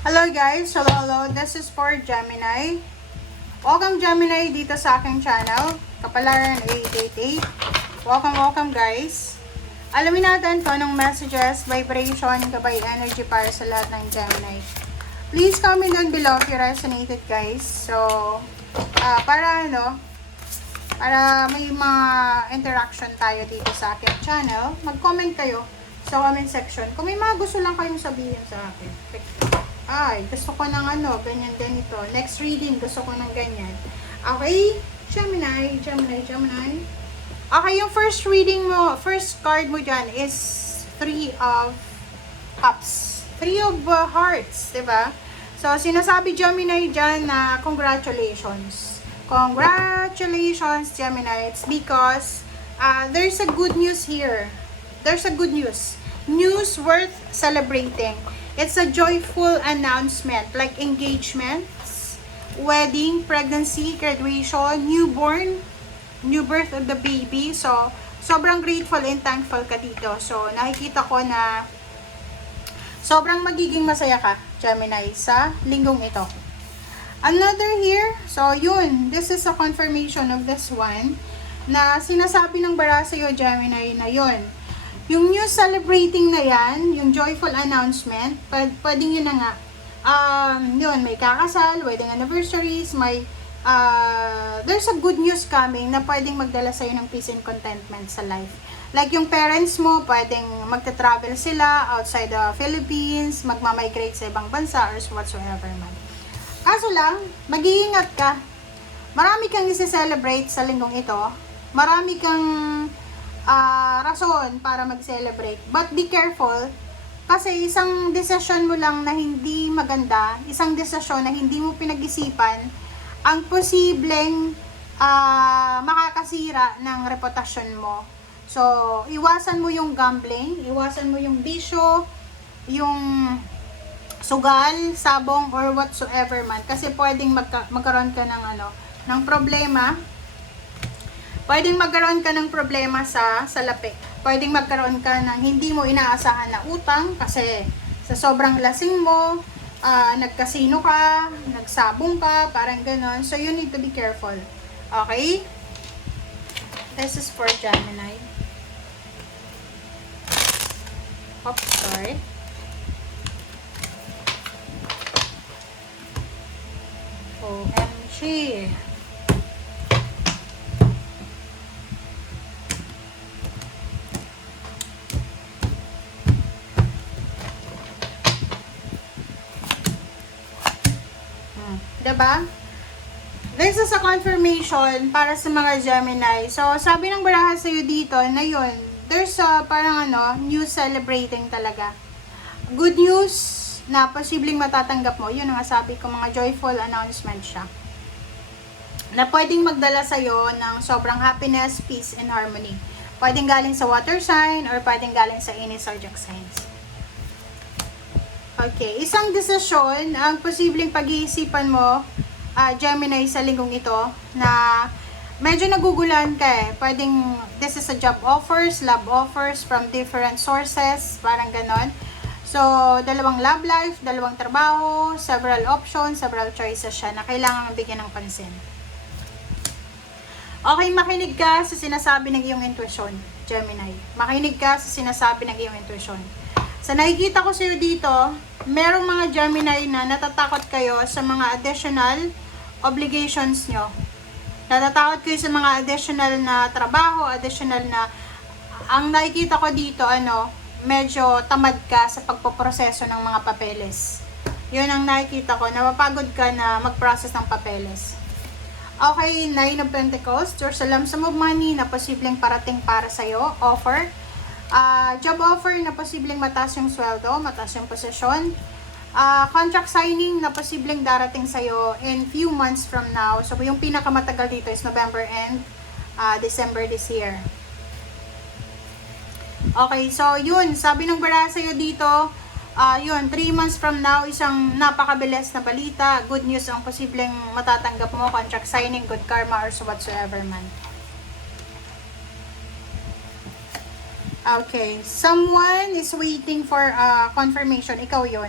Hello guys, hello. This is for Gemini. Welcome Gemini dito sa aking channel, Kapalaran 888. Welcome guys. Alamin natin kung anong messages, vibration, gabay energy para sa lahat ng Gemini. Please comment down below if you resonated guys. So, para may mga interaction tayo dito sa aking channel, mag-comment kayo sa comment section. Kung may mga gusto lang kayong sabihin sa akin. Ay, gusto ko ng ganyan ganito. Next reading, gusto ko ng ganyan. Okay, Gemini. Okay, yung first reading mo, first card mo dyan is 3 of Cups. 3 of Hearts, diba? So, sinasabi Gemini dyan na congratulations. Congratulations, Gemini. It's because there's a good news here. There's a good news. News worth celebrating. It's a joyful announcement like engagements, wedding, pregnancy, graduation, newborn, new birth of the baby. So, sobrang grateful and thankful ka dito. So, nakikita ko na sobrang magiging masaya ka, Gemini, sa linggong ito. Another here, so yun, this is a confirmation of this one na sinasabi ng bara sa'yo, Gemini, na yun. Yung news celebrating na yan, yung joyful announcement, pwedeng yun na nga. Yun, may kakasal, wedding anniversaries, may, there's a good news coming na pwedeng magdala sa'yo ng peace and contentment sa life. Like yung parents mo, pwedeng magta-travel sila outside the Philippines, magmamigrate sa ibang bansa, or whatsoever man. Kaso lang, mag-iingat ka. Marami kang isi-celebrate sa linggong ito. Marami kang rason para mag-celebrate. But be careful, kasi isang desisyon mo lang na hindi maganda, isang desisyon na hindi mo pinag-isipan, ang posibleng makakasira ng reputasyon mo. So, iwasan mo yung gambling, iwasan mo yung bisyo, yung sugal, sabong, or whatsoever man. Kasi pwedeng magkaroon ka ng problema. Pwedeng magkaroon ka ng problema sa salapi. Pwedeng magkaroon ka ng hindi mo inaasahan na utang kasi sa sobrang lasing mo, nagkasino ka, nagsabong ka, parang ganon. So, you need to be careful. Okay? This is for Gemini. Oops, sorry. OMG. Diba? This is a confirmation para sa mga Gemini. So, sabi ng baraha sa'yo dito na yun, there's a parang news celebrating talaga. Good news na posibleng matatanggap mo. Yun ang sabi ko, mga joyful announcement siya. Na pwedeng magdala sa'yo ng sobrang happiness, peace, and harmony. Pwedeng galing sa water sign or pwedeng galing sa any zodiac signs. Okay, isang desisyon ang posibleng pag-iisipan mo, Gemini, sa linggong ito, na medyo nagugulan ka eh. Pwedeng, this is a job offers, love offers from different sources, parang ganon. So, dalawang love life, dalawang trabaho, several options, several choices siya na kailangan bigyan ng pansin. Okay, makinig ka sa sinasabi ng iyong intuition, Gemini. Makinig ka sa sinasabi ng iyong intuition. Sa nakikita ko sa'yo dito, merong mga Gemini na natatakot kayo sa mga additional obligations nyo. Natatakot kayo sa mga additional na trabaho, additional na, ang nakikita ko dito, medyo tamad ka sa pagpoproseso ng mga papeles. Yun ang nakikita ko, napapagod ka na mag-process ng papeles. Okay, Nine of Pentacles, there's a lump sum of money na posibleng parating para sa'yo, offer. Job offer na posibleng mataas yung sweldo, mataas yung posisyon. Contract signing na posibleng darating sa'yo in few months from now. So, yung pinakamatagal dito is November and December this year. Okay, so yun, sabi ng bara sa'yo dito, yun, 3 months from now, isang napakabilis na balita, good news ang posibleng matatanggap mo, contract signing, good karma, or so whatsoever man. Okay, someone is waiting for confirmation. Ikaw yon.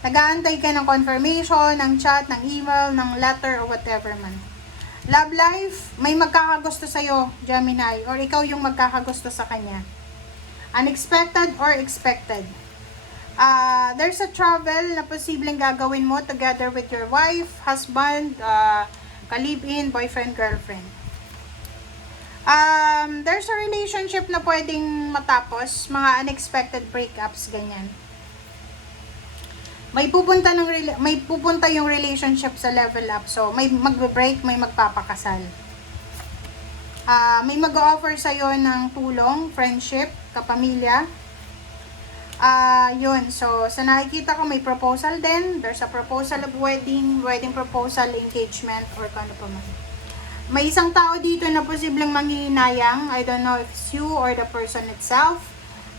Nag-aantay ka ng confirmation, ng chat, ng email, ng letter, or whatever man. Love life, may magkakagusto sa'yo, Gemini, or ikaw yung magkakagusto sa kanya. Unexpected or expected. There's a travel na posibleng gagawin mo together with your wife, husband, ka-live-in, boyfriend, girlfriend. There's a relationship na pwedeng matapos, mga unexpected breakups, ganyan. May pupunta yung relationship sa level up. So, may magbe-break, may magpapakasal. May mag-offer sa'yo ng tulong, friendship, kapamilya. Yun. So, sa nakikita ko, may proposal din. There's a proposal of wedding proposal, engagement, or ano pa man. May isang tao dito na posibleng manghihinayang. I don't know if it's you or the person itself.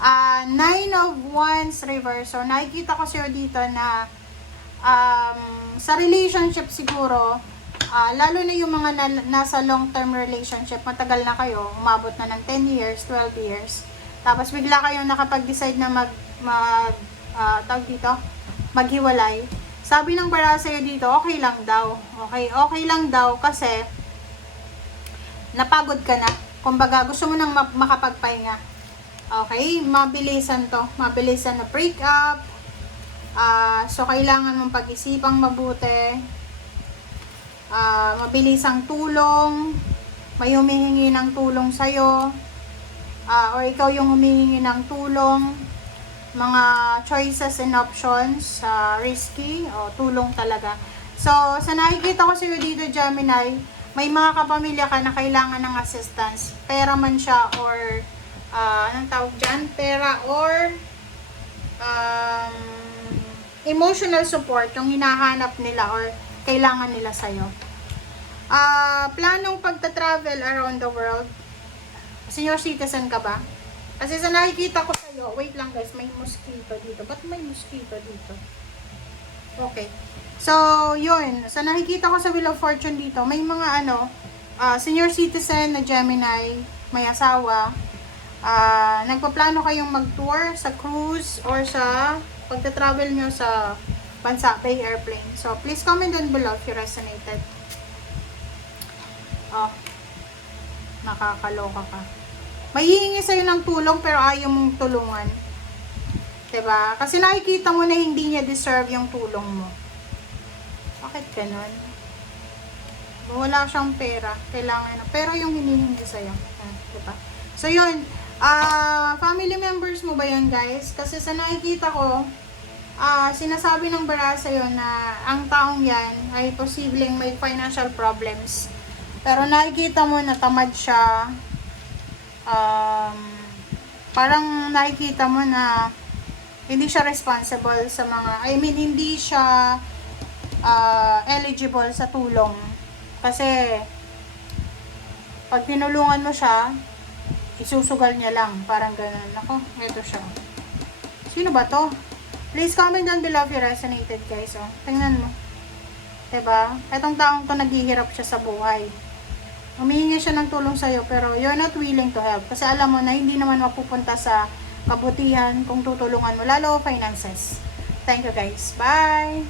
9 of Wands reverse. So, nakikita ko sa'yo dito na sa relationship siguro, lalo na yung mga nasa long-term relationship, matagal na kayo, umabot na ng 10 years, 12 years. Tapos bigla kayong nakapag-decide na maghiwalay. Sabi ng bara sa'yo dito, okay lang daw. Okay lang daw kasi napagod ka na. Kumbaga, gusto mo nang makapagpahinga. Okay, mabilisan to. Mabilisan na break up. So, kailangan mong pag-isipang mabuti. Mabilisang tulong. May humihingi ng tulong sa'yo. Or ikaw yung humihingi ng tulong. Mga choices and options. Risky. O tulong talaga. So, sa nakikita ko sa'yo dito, Gemini, may mga kapamilya ka na kailangan ng assistance. Pera man siya or anong tawag dyan? Pera or emotional support yung hinahanap nila or kailangan nila sa'yo. Planong pagta-travel around the world. Senior citizen ka ba? Kasi sa nakikita ko sa'yo, wait lang guys, may mosquito dito. Ba't may mosquito dito? Okay. So, yun. Sa nakikita ko sa Wheel of Fortune dito, may mga senior citizen na Gemini, may asawa, nagpaplano kayong mag-tour sa cruise or sa pagta-travel nyo sa bansa by airplane. So, please comment down below if you resonated. Nakakaloka ka. May hihingi sa'yo ng tulong pero ayaw mong tulungan. Diba? Kasi nakikita mo na hindi niya deserve yung tulong mo. Bakit ganun? Wala siyang pera. Kailangan na. Pero yung hinihingi sa'yo. Diba? So, yun. Family members mo ba yun, guys? Kasi sa nakikita ko, sinasabi ng bara sa'yo na ang taong yan ay posibleng may financial problems. Pero nakikita mo na tamad siya. Parang nakikita mo na hindi siya responsible sa mga, hindi siya eligible sa tulong. Kasi, pag tinulungan mo siya, isusugal niya lang. Parang ganun. Ako, ito siya. Sino ba to? Please comment down below if you resonated, guys. Tingnan mo. Diba? Itong taong to, naghihirap siya sa buhay. Humihingi siya ng tulong sa'yo, pero you're not willing to help. Kasi alam mo na hindi naman mapupunta sa kabutihan kung tutulungan mo. Lalo, finances. Thank you, guys. Bye!